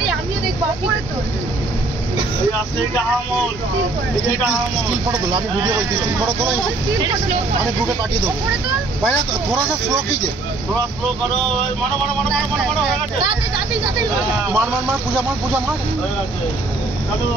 এই আমিও দেখবো পরে তো এই আসছে এটা আমল এটা আমল स्टिल फोटो दो আমি ভিডিও করছি स्टिल फोटो दो আমি গ্রুপে পাঠিয়ে দেবো ভাই না थोड़ा सा स्लो कीजिए थोड़ा स्लो करो मारो मारो मारो मारो मारो हो गया जाते जाते मार मार मार पूजा मार हो गया चलो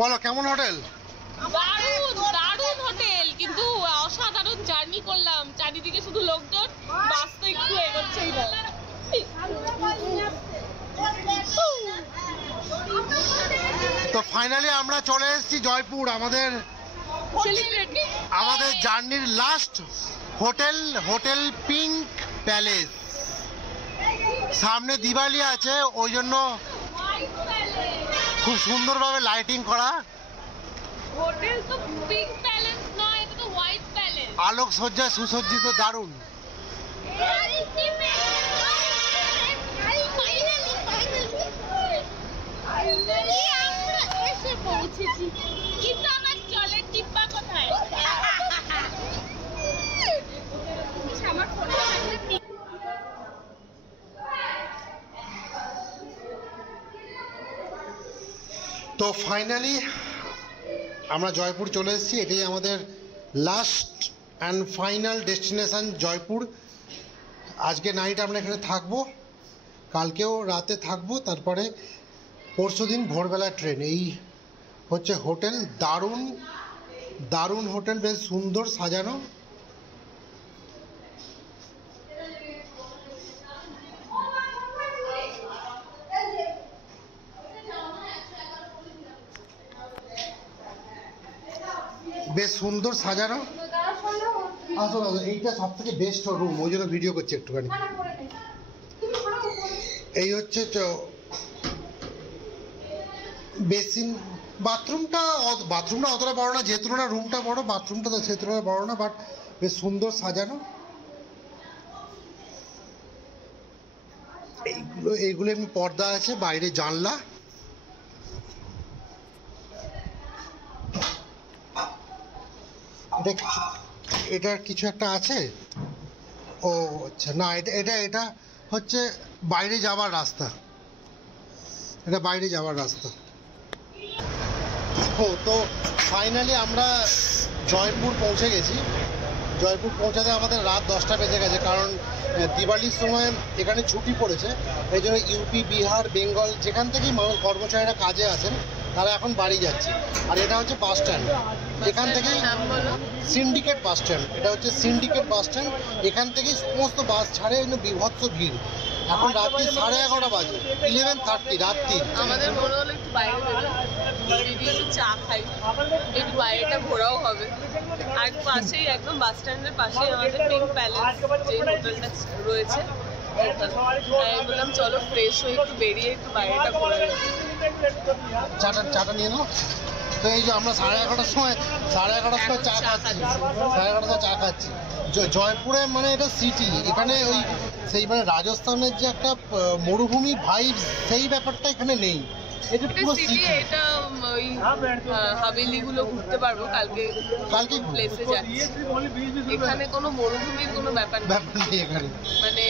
বলো কেমন হোটেল? দারুণ দারুণ হোটেল, কিন্তু অসাধারণ জার্নি করলাম। চারিদিকে শুধু লোকজন, বাস তো একটু এগোচ্ছেই না। তো ফাইনালি আমরা চলে এসেছি জয়পুর, আমাদের জার্নির last hotel, hotel pink palace. সামনে দিওয়ালি আছে, ওই জন্য খুব সুন্দরভাবে লাইটিং করা। হোটেল তো পিঙ্ক প্যালেস নয়, এটা তো হোয়াইট প্যালেস। আলোক সজ্জায় সুসজ্জিত, দারুণ। পৌঁছেছি, কিন্তু আমার জলের ডিব্বা কোথায়? আমার ফোনে তো ফাইনালি আমরা জয়পুর চলে এসেছি। এটাই আমাদের last and final destination Jaipur. আজকে নাইট আমরা এখানে থাকবো, কালকেও রাতে থাকবো, তারপরে পরশুদিন ভোরবেলা ট্রেন। এই হচ্ছে হোটেল, দারুণ দারুণ হোটেল, বেশ সুন্দর সাজানো। বেশ সুন্দর সাজানো। আসো এইটা সব থেকে বেস্ট রুম, ওই জন্য ভিডিও করছি একটুখানি। এই হচ্ছে বেসিন, বাথরুমটা অতটা বড় না, যে তুলনায় রুমটা বড়, বাথরুমটা তো সে তুলনায় বড় না, বাট বেশ সুন্দর সাজানো। এইগুলো এমনি পর্দা আছে, বাইরে জানলা। এটার কিছু একটা আছে, ও আচ্ছা, না এটা হচ্ছে বাইরে যাওয়ার রাস্তা, এটা বাইরে যাওয়ার রাস্তা। তো ফাইনালি আমরা জয়পুর পৌঁছে গেছি। জয়পুর পৌঁছাতে আমাদের রাত 10টা বেজে গেছে, কারণ দিওয়ালির সময় এখানে ছুটি পড়েছে। এই জন্য ইউপি, বিহার, বেঙ্গল যেখান থেকেই মানুষ, কর্মচারীরা কাজে আসেন, তারা এখন বাড়ি যাচ্ছে। আর এটা হচ্ছে বাস স্ট্যান্ড, এখান থেকেই সিন্ডিকেট বাস স্ট্যান্ড, এটা হচ্ছে সিন্ডিকেট বাস স্ট্যান্ড। এখান থেকেই সমস্ত বাস ছাড়ে, বিভৎস ভিড়। এখন রাত্রি 11:30 বাজে, 11:30 রাত্রি। আমাদের মনে হলো একটু বাইরে একটু চা খাই, একটু বাইরেটা ঘোরাও হবে। আর পাশেই একদম বাস স্ট্যান্ডের পাশেই আমাদের পিঙ্ক প্যালেস যে হোটেলটা রয়েছে, তাই বললাম চলো ফ্রেশ হয়ে একটু বেরিয়ে একটু বাইরেটা ঘোরা যাবে। চাটা নিয়ে নাও। তো এই যে আমরা 11:30টার সময় চা খাচ্ছি। জয়পুরে মানে এটা সিটি, এখানে ওই সেই মানে রাজস্থানের যে একটা মরুভূমি ভাইব, সেই ব্যাপারটা এখানে নেই। এটা পুরো সিটি। এটা ওই হাভেলিগুলো ঘুরতে পারবো কালকে প্লেসে যাচ্ছি। এখানে কোনো মরুভূমির কোনো ব্যাপার নেই এখানে, মানে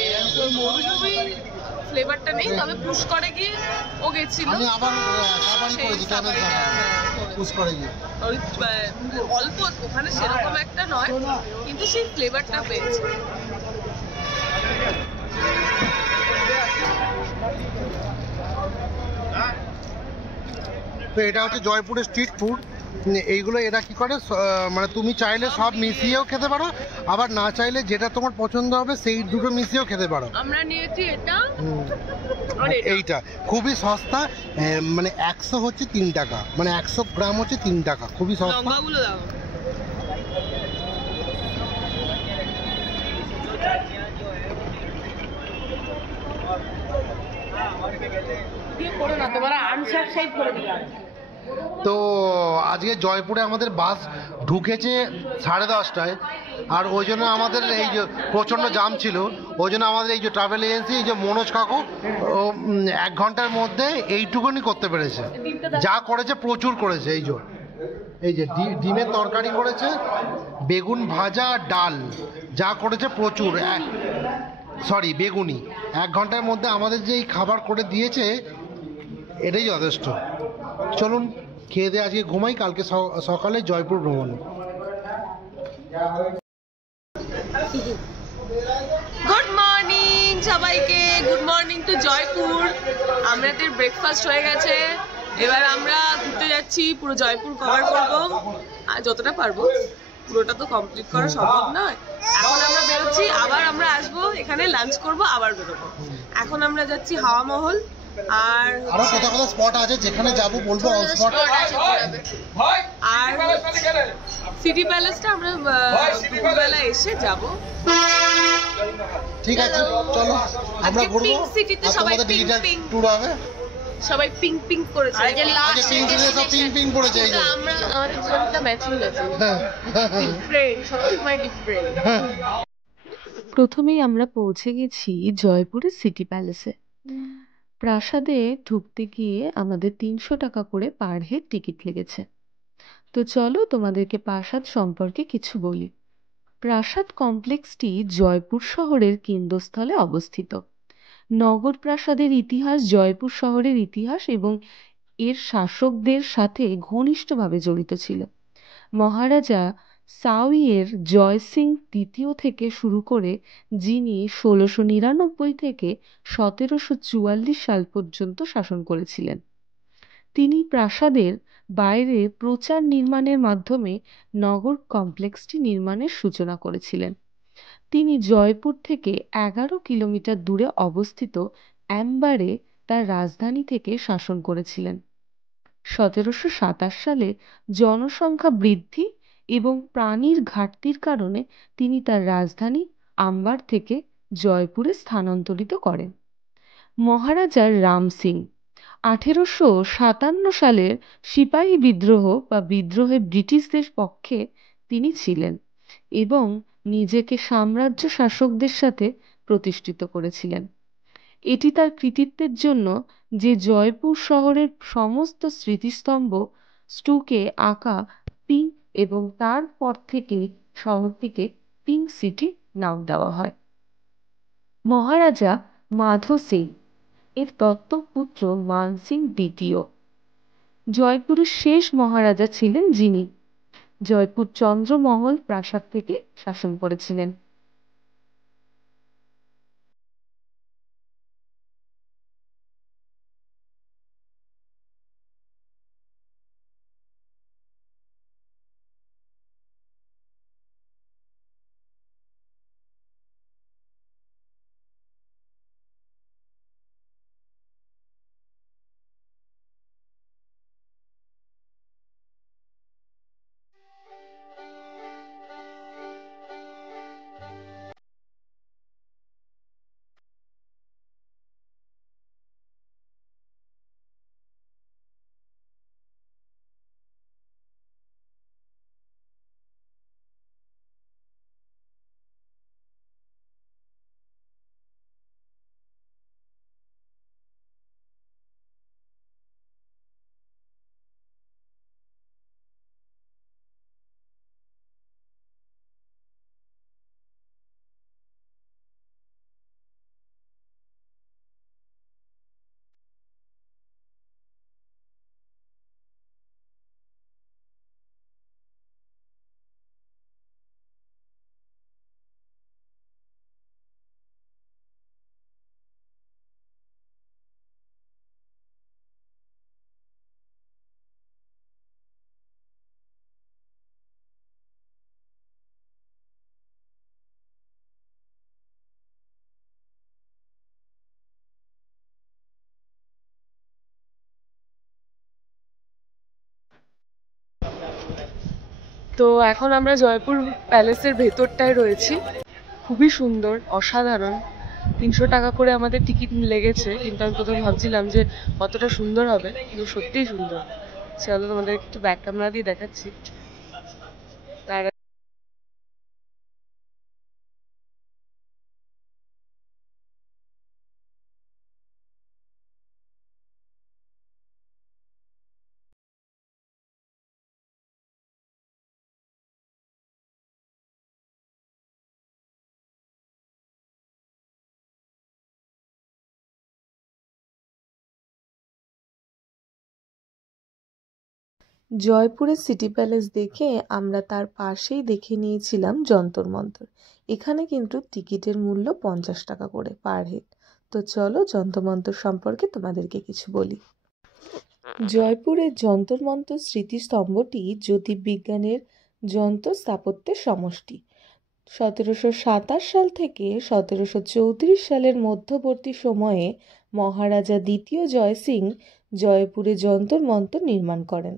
মরুভূমি ফ্লেভারটা নেই, তবে পুশ করে গিয়ে ও গেছিল। আমি আবার সাফারি সেই করেছি, ক্যামেল সাফারিটা, সাফারি হ্যাঁ, পুশ করে গিয়ে। ওই অল্প ওখানে সেরকম একটা নয়, কিন্তু সেই ফ্লেভারটা পেয়েছে। তো এটা হচ্ছে জয়পুরের স্ট্রিট ফুড। এইগুলো এরা কি করে, মানে তুমি চাইলে সব মিশিয়েও খেতে পারো, আবার না চাইলে যেটা তোমার পছন্দ হবে সেই দুটো মিশিয়েও খেতে পারো। আমরা নিয়েছি এটা আর আর এটা। এইটা খুবই সস্তা, মানে 100 হচ্ছে 3 টাকা, মানে 100 গ্রাম হচ্ছে 3 টাকা, খুবই সস্তা। লঙ্কাগুলো দাও। তো আজকে জয়পুরে আমাদের বাস ঢুকেছে 10:30টায়, আর ওই জন্য আমাদের এই যে প্রচণ্ড জাম ছিল, ওই জন্য আমাদের এই যে ট্রাভেল এজেন্সি, এই যে মনোজ কাকু, ও 1 ঘন্টার মধ্যে এইটুকুনি করতে পেরেছে। যা করেছে প্রচুর করেছে। এই যে ডিমের তরকারি করেছে, বেগুন ভাজা, ডাল, যা করেছে প্রচুর। সরি, বেগুনি। 1 ঘন্টার মধ্যে আমাদের যে এই খাবার করে দিয়েছে, এটাই যথেষ্ট। চলুন খেয়ে দিয়ে আজকে ঘুমাই, কালকে সকালে জয়পুর ভ্রমণ। গুড মর্নিং সবাইকে, গুড মর্নিং টু জয়পুর। আমাদের ব্রেকফাস্ট হয়ে গেছে, এবার আমরা ঘুরতে যাচ্ছি, পুরো জয়পুর কভার করব, আর যতটা পারবো। পুরোটা তো কমপ্লিট করা সম্ভব নয়। এখন আমরা বেরোচ্ছি, আবার আমরা আসবো এখানে, লাঞ্চ করব, আবার বেরোবো। এখন আমরা যাচ্ছি হাওয়া মহল, আর আরো কোথাও কোথাও স্পট আছে যেখানে যাবো বলবো, অল স্পট। আর সিটি প্যালেসটা আমরা দুপুরবেলা এসে যাব। ঠিক আছে, চলো আমরা ঘুরবো। পিঙ্ক সিটিতে আর সবাই তোমাদের পিঙ্ক ডিজিটাল পিঙ্ক, ট্যুর হবে। সবাই পিঙ্ক পিঙ্ক করেছে। আজকে পিঙ্ক সিটিতে সব পিঙ্ক পিঙ্ক পড়েছে। এই যে আমরা আমাদের জীবনটা ম্যাচিং ম্যাচিং, ডিফারেন্ট, সবসময় ডিফারেন্ট। প্রথমেই আমরা পৌঁছে গেছি জয়পুরের সিটি প্যালেসে। প্রাসাদে ঢুকতে গিয়ে আমাদের 300 টাকা করে পার হেড টিকিট লেগেছে। তো চলো তোমাদেরকে প্রাসাদ সম্পর্কে কিছু বলি। প্রাসাদ কমপ্লেক্সটি জয়পুর শহরের কেন্দ্রস্থলে অবস্থিত। নগর প্রাসাদের ইতিহাস জয়পুর শহরের ইতিহাস এবং এর শাসকদের সাথে ঘনিষ্ঠভাবে জড়িত ছিল। মহারাজা সাউইয়ের জয় সিং দ্বিতীয় থেকে শুরু করে, যিনি 1699 থেকে 1744 সাল পর্যন্ত শাসন করেছিলেন। তিনি প্রাসাদের বাইরে প্রচার নির্মাণের মাধ্যমে নগর কমপ্লেক্সটি নির্মাণের সূচনা করেছিলেন। তিনি জয়পুর থেকে 11 কিলোমিটার দূরে অবস্থিত অ্যাম্বারে তার রাজধানী থেকে শাসন করেছিলেন। 1727 সালে জনসংখ্যা বৃদ্ধি এবং প্রাণীর ঘাটতির কারণে তিনি তার রাজধানী আম্বার থেকে জয়পুরে স্থানান্তরিত করেন। মহারাজা রাম সিং 1857 সালের সিপাহী বিদ্রোহ বা বিদ্রোহে ব্রিটিশদের পক্ষে তিনি ছিলেন এবং নিজেকে সাম্রাজ্য শাসকদের সাথে প্রতিষ্ঠিত করেছিলেন। এটি তার কৃতিত্বের জন্য যে জয়পুর শহরের সমস্ত স্মৃতিস্তম্ভ স্টুকে আঁকা পিঙ্ক, এবং তারপর থেকে শহরটিকে পিঙ্ক সিটি নাম দেওয়া হয়। মহারাজা মাধো সিং এর দত্তক পুত্র মান সিং দ্বিতীয় জয়পুরের শেষ মহারাজা ছিলেন, যিনি জয়পুর চন্দ্রমহল প্রাসাদ থেকে শাসন করেছিলেন। তো এখন আমরা জয়পুর প্যালেসের ভেতরটায় রয়েছি। খুবই সুন্দর, অসাধারণ। 300 টাকা করে আমাদের টিকিট লেগেছে, কিন্তু আমি প্রথমে ভাবছিলাম যে কতটা সুন্দর হবে, কিন্তু সত্যিই সুন্দর। চলো তোমাদের একটু ব্যাক ক্যামেরা দিয়ে দেখাচ্ছি। তার জয়পুরের সিটি প্যালেস দেখে আমরা তার পাশেই দেখে নিয়েছিলাম যন্তর মন্তর। এখানে কিন্তু টিকিটের মূল্য 50 টাকা করে পার হেড। তো চলো যন্তর মন্তর সম্পর্কে তোমাদেরকে কিছু বলি। জয়পুরের যন্তর মন্তর স্মৃতিস্তম্ভটি জ্যোতির্বিজ্ঞানের যন্ত্র স্থাপত্যের সমষ্টি। 1727 সাল থেকে 1734 সালের মধ্যবর্তী সময়ে মহারাজা দ্বিতীয় জয় সিং জয়পুরে যন্তর মন্তর নির্মাণ করেন।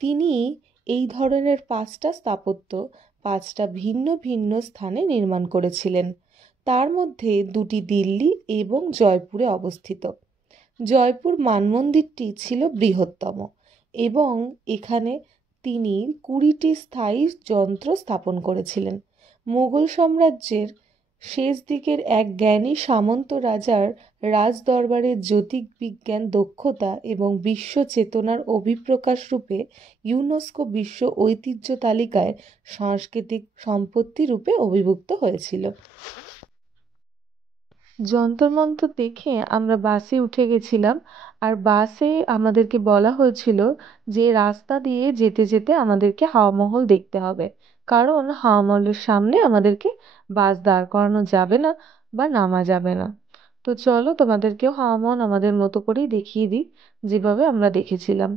তিনি এই ধরনের 5টা স্থাপত্য 5টা ভিন্ন ভিন্ন স্থানে নির্মাণ করেছিলেন। তার মধ্যে 2টি দিল্লি এবং জয়পুরে অবস্থিত। জয়পুর মানমন্দিরটি ছিল বৃহত্তম এবং এখানে তিনি 20টি স্থায়ী যন্ত্র স্থাপন করেছিলেন। মুঘল সাম্রাজ্যের শেষ দিকের এক জ্ঞানী সামন্ত রাজার রাজদরবারের জ্যোতির্বিজ্ঞান দক্ষতা এবং বিশ্ব চেতনার অভিপ্রকাশ রূপে ইউনেস্কো বিশ্ব ঐতিহ্য তালিকায় সাংস্কৃতিক সম্পত্তি রূপে অভিভুক্ত হয়েছিল। যন্তর মন্তর দেখে আমরা বাসে উঠে গেছিলাম, আর বাসে আমাদেরকে বলা হয়েছিল যে রাস্তা দিয়ে যেতে যেতে আমাদেরকে হাওয়া মহল দেখতে হবে, কারণ হাওয়া মহলের সামনে আমাদেরকে বাস দাঁড় করানো যাবে না বা নামা যাবে না। তো চলো তোমাদেরকেও হাওয়া মহল আমাদের মতো করেই দেখিয়ে দিই, যেভাবে আমরা দেখেছিলাম।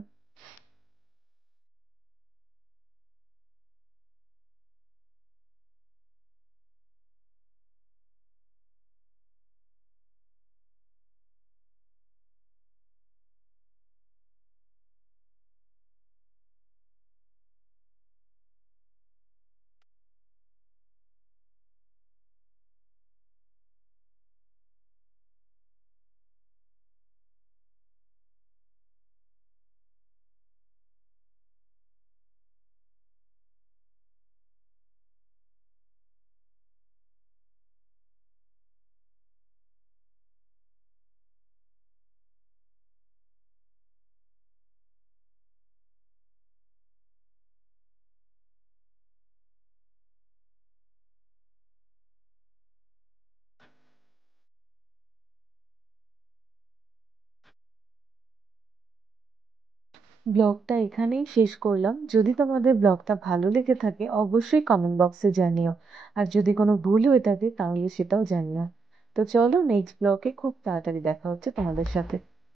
ব্লগটা এখানেই শেষ করলাম। যদি তোমাদের ব্লগটা ভালো লেগে থাকে অবশ্যই কমেন্ট বক্সে জানিও, আর যদি কোনো ভুল হয়ে থাকে তাহলে সেটাও জানিও। তো চলো নেক্সট ব্লগে খুব তাড়াতাড়ি দেখা হচ্ছে তোমাদের সাথে।